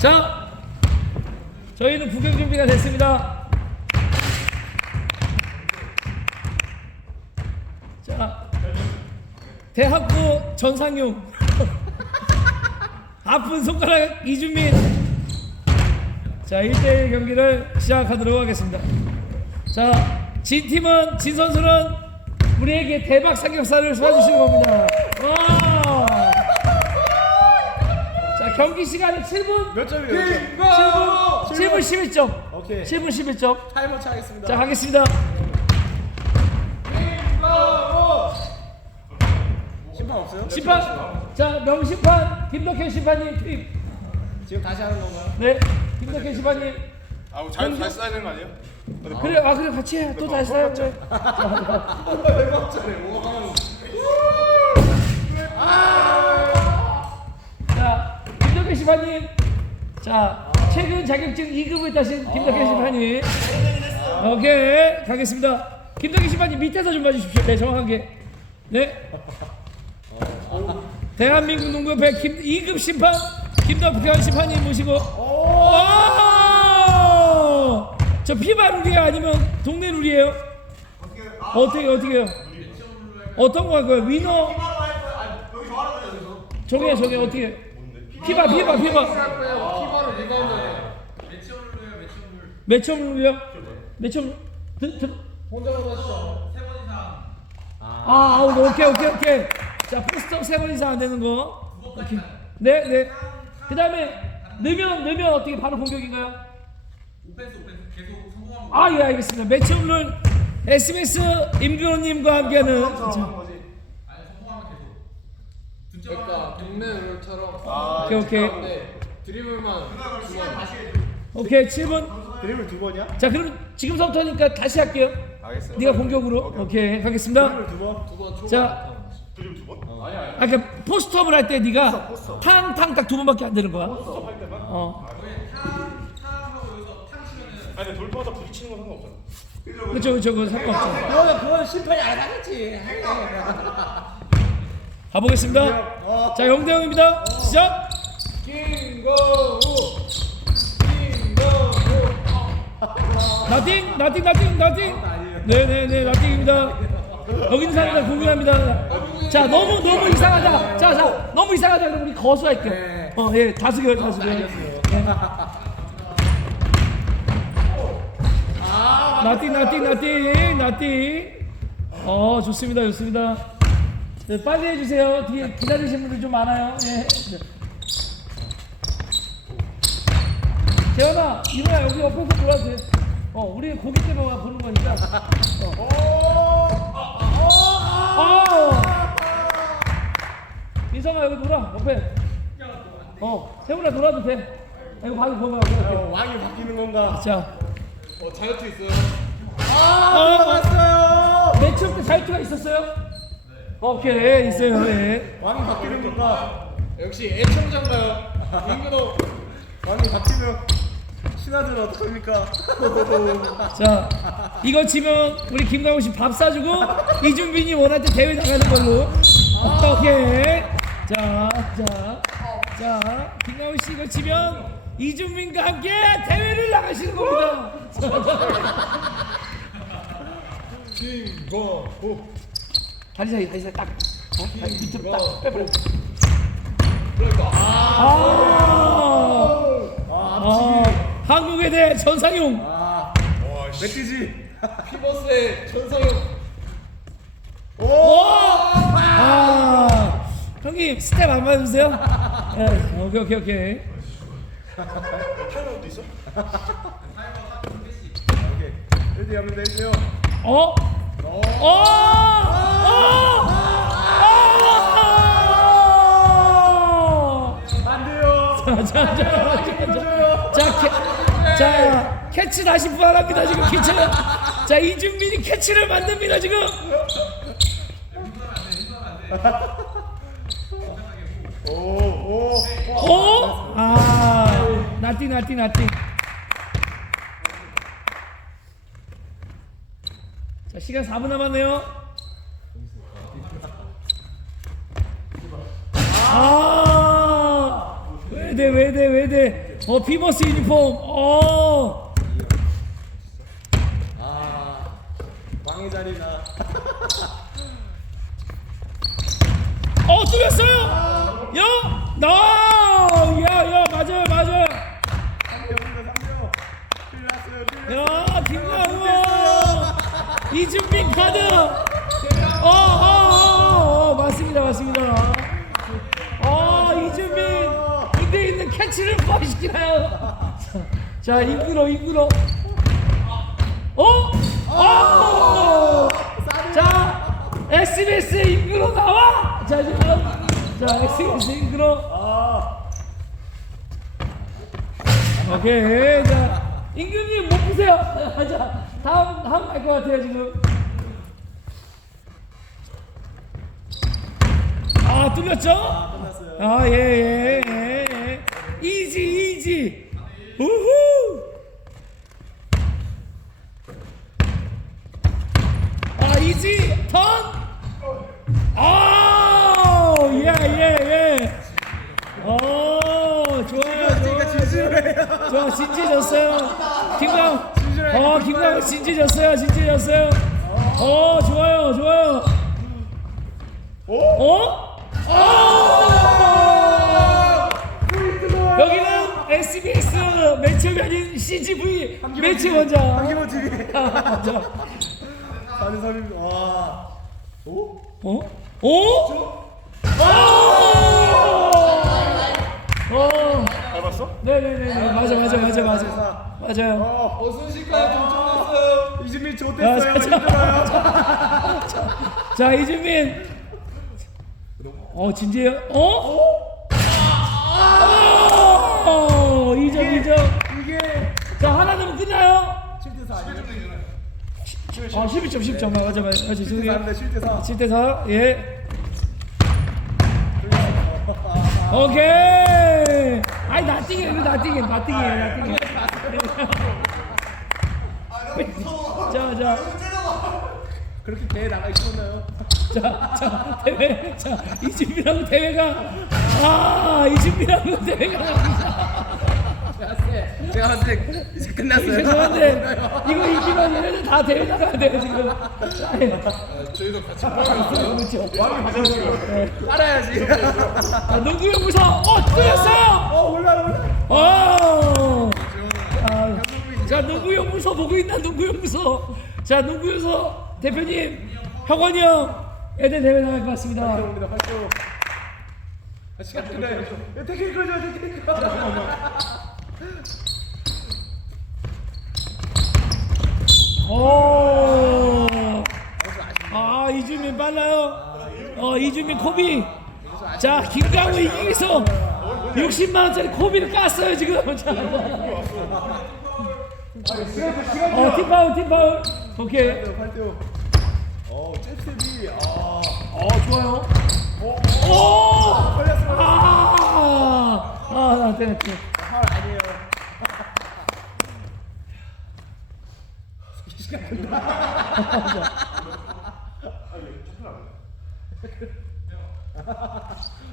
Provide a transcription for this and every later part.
자, 저희는 구경 준비가 됐습니다. 자, 대학부 전상용, 아픈 손가락 이준민. 자, 1대1 경기를 시작하도록 하겠습니다. 자, 진 팀은 진 선수는 우리에게 대박 삼겹살을 쏘아주시는 겁니다. 와! 경기 시간은 7분 몇 점이에요? 몇 점? 7분 7분 11점. 오케이. 7분 11점. 타이머 차겠습니다. 자, 가겠습니다. 심판 없어요? 심판. 자, 명심판 김덕현 심판님 투입. 지금 다시 하는 건가요? 네. 김덕현 심판님. 아, 뭐 잘, 잘 써야 되는 거 아니에요? 그래. 아, 그래 같이 해. 또 다시 해. 그래. 자, 심판님. 자, 최근 자격증 2급을 따신 김덕현 심판님. 오케이. 가겠습니다. 김덕현 심판님 밑에서 좀 봐주십시오. 네, 정확하게. 네. 대한민국 농구협회 김 2급 심판 김덕현 심판님 모시고 오! 저 피바 룰이에요 아니면 동네 룰이에요? 어떻게 어떻게 해요? 어떤 거 할 거예요? 위너 저게 저게 어떻게 피바 피바 피바 매점 룰이요? 매점 드, 드, 아, 아, 오케이, 오케이, 오케이. 자, 포스트업 세번 이상 안 되는 거. 오케이. 네, 네. 그 다음에, 넣으면, 넣으면 어떻게 바로 공격인가요? 오펜스 오펜스 계속 성공하고 아, 예, 알겠습니다. 매치업을 SBS 임규호님과 함께하는. 자, 아니 성공하면 계속 득점하면 그러니까 동네 룰처럼 오케이, 오케이. 네, 드리블만 두번 오케이, 7분. 드리블 두 번이야? 자, 그럼 지금서부터니까 다시 할게요. 알겠어요. 네가 공격으로. 오케이, 가겠습니다. 드리블 두 번? 두번 초반 자, 드리블 두 번? 아, 그러니까 포스트업을 할 때 네가 탕탕 딱 두 번밖에 안 되는 거야. 어. 탕하고 여기서 탕 치면은 아니, 근데 돌파하다 부딪히는 건 상관없잖아. 그쵸, 그쵸, 그거 상관없죠. 그거는 그건 심판이 안 하겠지. 가보겠습니다. 자, 영대형입니다. 시작. 김거우 나띵, 나띵, 나띵, 나띵. 네네네, 나띵입니다. 여기 있는 사람들 공개합니다. 자, 너무 너무 이상하다. 자, 자, 너무 이상하다. 그럼 우리 거수할게요. 어, 예, 다수결, 다수결. 예. 나띵, 나띵, 나띵, 나띵. 어, 좋습니다, 좋습니다. 네, 빨리 해주세요. 뒤에 기다리시는 분들 좀 많아요. 예. 네. 재현아, 이모야 여기 옆에서 놀아도 돼. 어, 우리 고기 때문에 보는 거니까. 어. 어. 민성아 여기 놀아 옆에. 어, 세훈아 놀아도 돼. 아, 이거 봐도 보면. 어, 왕이 바뀌는 건가? 자, 어 자유투 있어요 아, 들어갔어요. 매치업 때 자유투가 있었어요? 오케이, 있어요. 예. 왕이 바뀌는 건가? 역시 애청자인가요? 임근호 왕이 바뀌면 신하들은 어떡합니까? 자, 이거 지금 우리 김강호 씨밥 사주고 이준빈이 원할 때 대회 나가는 걸로. 오케이. 자, 자, 자, 김강호 씨 이거 지면 이준빈과 함께 대회를 나가시는 겁니다. 김거우 다리 사이, 다리 사이 딱. 어? 다리 밑으로 딱 빼버려. 그러니까 아, 아, 아, 한국에 대해 전상용. 아, 맥티지. 피버스의 전성현 오! 아, 형님 스텝 안 맞으세요? 예, 오케이, 오케이, 오케이. 타이머도 있어? 오케이. 1대 하면 되죠. 어? 어? 어? 자, 자, 자, 자, 자, 캐치 다시 부활합니다 지금 캐치. 자, 이준민이 캐치를 만듭니다 지금. 오, 오. 어? 아, 나띠, 나띠, 나띠. 자, 시간 4분 남았네요. 아, 왜 외대 외대 외대 어 피버스 유니폼 어아 자리나 어, 뚫렸어요! 야! 나! 야, 야, 맞아요, 맞아요. 3명 3명 큰일 났어요 큰일 야, 김나우! 이준빈 카드! 자, 임근호, 임근호. 어? 어! 자, SBS 임근호 나와! 자, 지금. 자, SBS 임근호. 아 오케이. 자, 임금님 못 푸세요. 자, 다음, 다음 갈것 같아요, 지금. 아, 뚫렸죠? 끝났어요 아, 예, 예, 예, 예. 이지, 이지. 우후! 아, 이지, 턴! 아, 예, 예, 예. 어, 좋아요, 좋아요. 저 진지해졌어요. 김강. 어 김강 진지해졌어요. 진지해졌어요. 어 좋아요 좋아요. 어? 어? 여기는 SBS 매체가 아닌 CGV 매체 원장. 한기모 TV 아, 자, 4년 3일 와 오? 어? 어? 어? 어? 밟았어? 네네네 맞아 맞아 맞아 맞아 맞아요. 어 어 순식간에 동점했어요. 이준민 야, 좋댔어요 자, 힘들어요 자 이준민 어 진지해요 어? 어 2점 2점 이게 자 하나 넣으면 끝나요 7대4 아니에요? 어 12점 10점. 맞아 맞아 맞아. 죄송해요. 7대4인데 7대 4 7대 4 예. 오케이. 아이 나띵해 이거 나띵해 나띵해 나띵해 자자. 그렇게 대회 나가 있었나요? 자, 자, 대회, 자, 이준비라고 대회가, 아, 이준비라고 대회가. 제가 봤을 때 이제 끝났어요 죄송한데, 이거 이기면 얘네들 다 대회 나가야 돼요, 지금. 네, 저희도 같이. 그렇죠. 왕이 가자 지금 빨아야지 자, 농구 연구소, 어, 뚫렸어요! 어 올라 올라 어! 아, 자, 농구 연구소 보고 있나, 농구 연구소. 자, 농구 연구소 대표님, 형원이 형, 애들 대회 나갈 것 같습니다. 옵니다 활동 아, 시간 끝나요 테크니컬 줘 테크니컬 오. 아 이주민 빨라요. 어 이주민 코비. 자 김강우 이기기 위해서 60만 원짜리 코비를 깠어요 지금. 자. 어 팀파울 팀파울. 오케이. 어아어 좋아요. 오. 아. 아나 때렸지. 파울 아니에요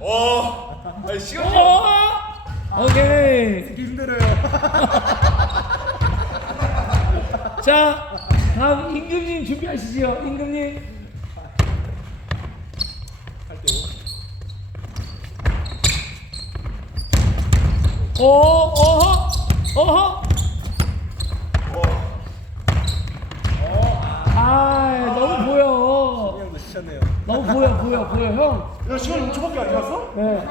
어. 아니 시간. 오. 오케이. 힘들어요 자 다음 임금님 준비하시죠. 임금님. 오, 어허, 어허. 아, 너무 보여. 형도 지쳤네요 너무 보여, 보여, 보여, 형. 야 시간 5초밖에 안 지났어? 네.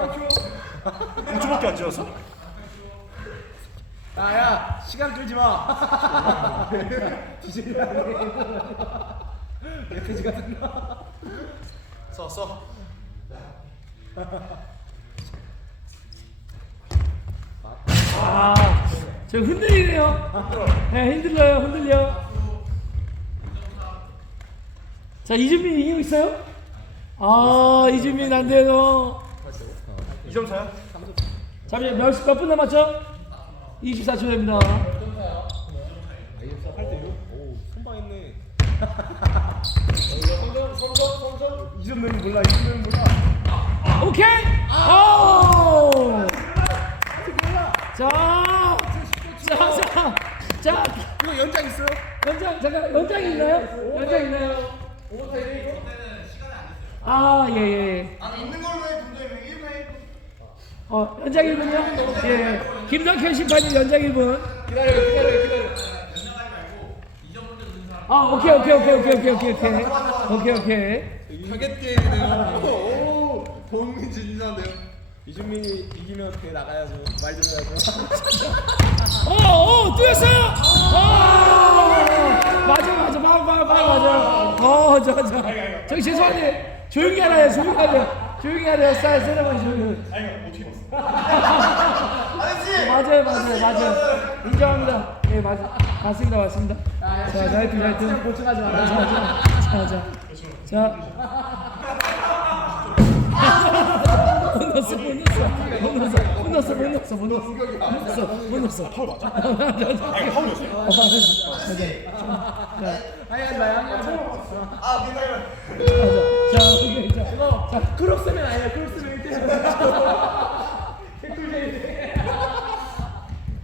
5초밖에 안 지났어? 야야 시간 끌지 마 뒤질라 그지 같은 거써 써. 아, 저 흔들리네요. 네, 흔들려요, 흔들려. 자, 이준민 이기고 있어요? 아, 이준민 안 돼요. 2점 차야? 잠시 몇, 몇분 남았죠? 24초 됩니다. 오 선방했네 성점 성점 성점. 이 정도는 몰라 이 정도는 몰라 오케이! 오! 자, 자, 자, 자, 이거 연장 있어요? 연장 잠깐 연장 있나요? 연장 있나요? 아, 예, 예. 아 있는 걸로 해 동점이면 1분 해. 어, 연장 1분요? 예. 김덕현 심판님 연장 1분. 기다려 기다려 기다려. 아, 오케이, 오케이, 오케이, 오케이, 오케이, 오케이, 오케이. 오케이, 오케이. 타겟 게임이네요. 오, 동민지 인사인데요. 이준민이 이기면 대회 나가야죠. 말 들어야죠. 어, 어, 뚫렸어요! 어! 맞아, 맞아, 맞아, 맞아, 맞아. 어, 저, 저. 저기 죄송한데, 조용히 하래요, 조용히 하래요. 조용히 하래요, 쌀, 세레머니 조용히. 아니 어떻게 봤어? 맞아요, 맞아요, 맞아요. 인정합니다. 예, 맞아. 맞습니다, 맞습니다. 자, 자, 하여튼, 하여튼. 고충하지 마라. 자, 자, 자, 넣었어, 못 넣었어, 못 넣었어, 못 넣었어, 못 넣었어, 못 넣었어, 못 넣었어. 파울 맞아? 아니 파울이었어요? 어. 아니 하지 마요. 아 미나요. 자, 오케이, 자, 자, 크로스면 아니야. 크로스면 1대1.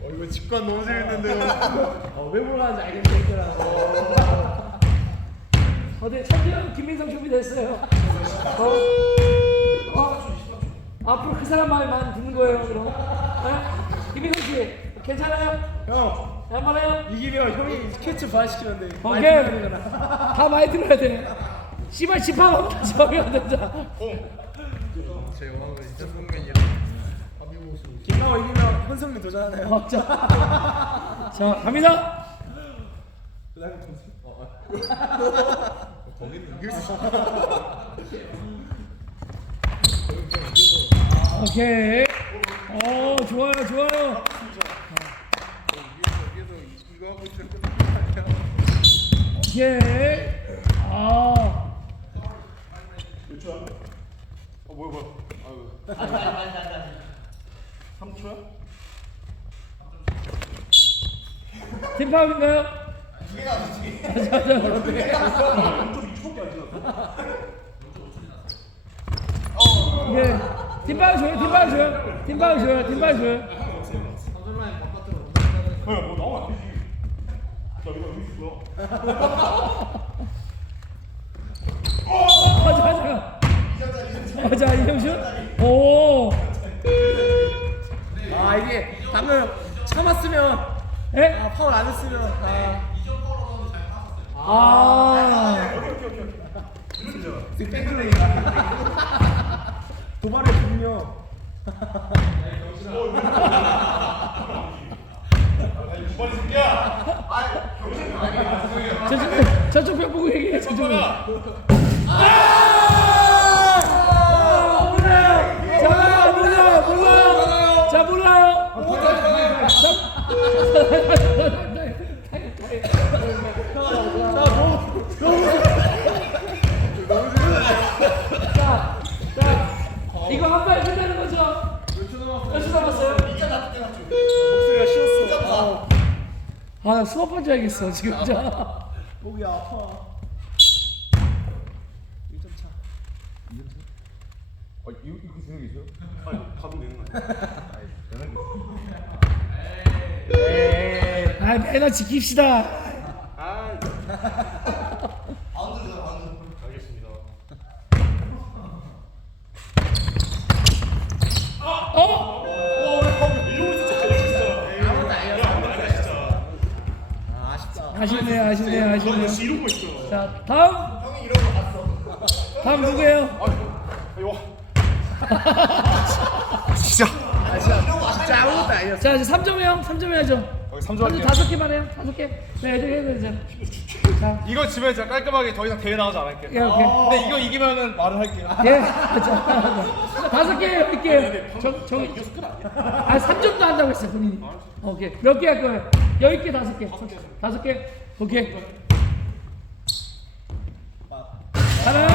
어 이거 직관 너무 재밌는데요. 어, 왜 물어가는지 알겠네. 이거라. 어디 천재형 김민성 준비됐어요. 어? 어? 앞으로 그 사람 말만 듣는 거예요, 그럼. 네? 김민성 씨, 괜찮아요? 형 할만해요? 이기면 형이 캐치 부활시키면 돼. 오케이. 거라. 다 많이 들어야 돼. 씨발 집합하면 다시 하면 된다. 제 영화가 진짜 성민이야. 김강호 이기면 현성민 도전하나요? 어, 자, 자, 갑니다. 동생. 거기는 이길 수 있어. 오케이. 어, 좋아요, 좋아요. 오케이. 아? 어 뭐야 뭐야 아유 3초야? 팀파업인가요? 예. 팀 파울 줘요, 팀파울 줘요. 팀파울 줘요, 팀파울 줘요. 야 뭐 나오면 안 되지 나 이거 여기 있고요 아, 잠깐, 잠깐. 어, 자, 이정슛. 오. 아 이게 방금 참았으면 예? 아 파울 안 했으면 아 아. 뺑클레이 도발의 분명 주말이 새끼야 저쪽, 저쪽 벽 보고 얘기해, 저쪽. 아! 몰라요. 자, 몰라요. 자, 자, 이거 한 발 끝나는 거죠? 몇 초 남았어요? 목소리가 쉬었어 아, 나 수업한 줄 알겠어, 지금. 자. 목이 아파 1점 차 아 이거 이거 되는 게 있어요? 아니 가도 되는 거 아니야? 아, 매너 지킵시다. 알겠습니다 어? 아 아쉽다 아쉽네요, 아쉽네요, 아쉽네요. 씨 이러고 있어 자, 다음. 다음 누구예요? 이거 진짜 아무것도 아니었어 자, 이제 3점 형, 3점 해야죠. 여기 3점 3점 할게요 다섯 개만 해요. 다섯 개. 네, 애들 해야 되죠. 자, 이거 지면 제가 깔끔하게 더 이상 대회 나가지 않을게요 예, 오케이. 근데 이거 이기면은 말을 할게요 예. 자, 다섯 개 할게요. 저, 저, 아, 3점도 한다고 했어요, 본인이. 오케이. 몇 개 할 거예요? 10개, 다섯 개. 다섯 개. 오케이. 하나.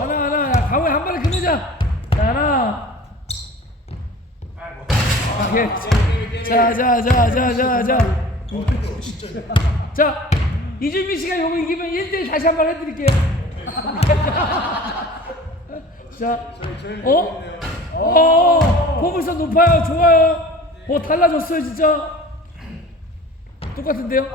하나, 하나. 야, 강호야, 한 번에 끝내자. 자, 하나. 오케이. 자, 자, 자, 자, 자, 자. 자, 이준민 씨가 요거 이기면 1대1 다시 한 번 해드릴게요. 자, 어? 어, 보물선 높아요. 좋아요. 어 달라졌어요 진짜. 똑같은데요?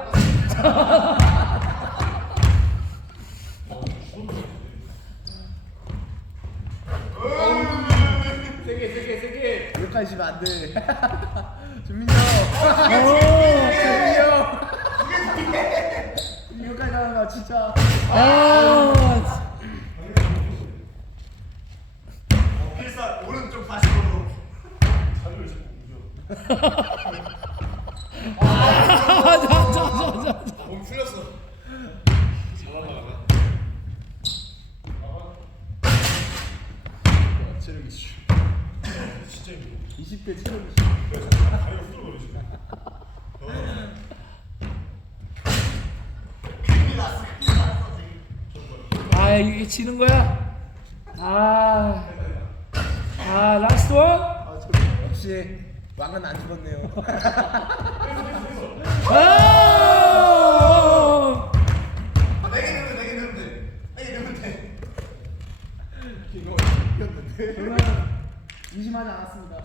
세게 세게 세게 지면 안 돼 준민이 형 어. 준민이 형 가는 거 진짜 아. 필살 오른쪽 다시로 자리를 잡고 자, 20대 체력이 다리가 후들거리지 아 이게 지는 거야? 아. 아 라스트 원? 아, 저 역시 왕은 안 죽었네요 아. 내게 넣으면 내게 넣으면 돼 내게 넣으면 돼 이거 이겼는데 저는 의심하지 않았습니다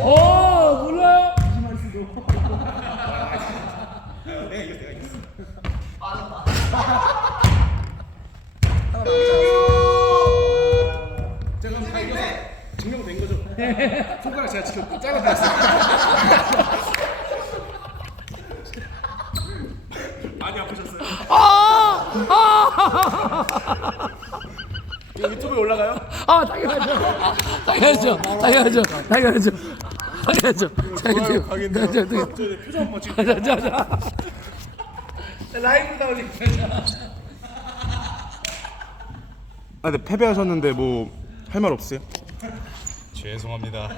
어 몰라요? 의심할 수도 내가 이겼어 내가 이겼어 하나 남지 않았습니다 제가 다 이겨서 증명된 거죠? 손가락 제가 지켰고 잘라냈어요. 많이 아프셨어요? 이거 유튜브에 올라가요? 아 당연하죠. 당연하죠. 당연하죠. 당연하죠. 당연하죠. 당연하죠. 가겠네요. 당연하죠. 저 표정 한번 찍. 자, 자, 자. 라이브 나오니까. 아, 근데 패배하셨는데 뭐 할 말 없으세요? 죄송합니다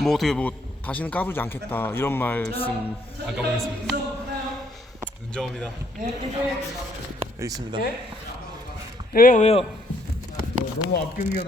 뭐 어떻게 뭐 다시는 까불지 않겠다 이런 말씀 안 까보겠습니다 인정합니다 있습니다. 왜요 왜요? 너무 압경이야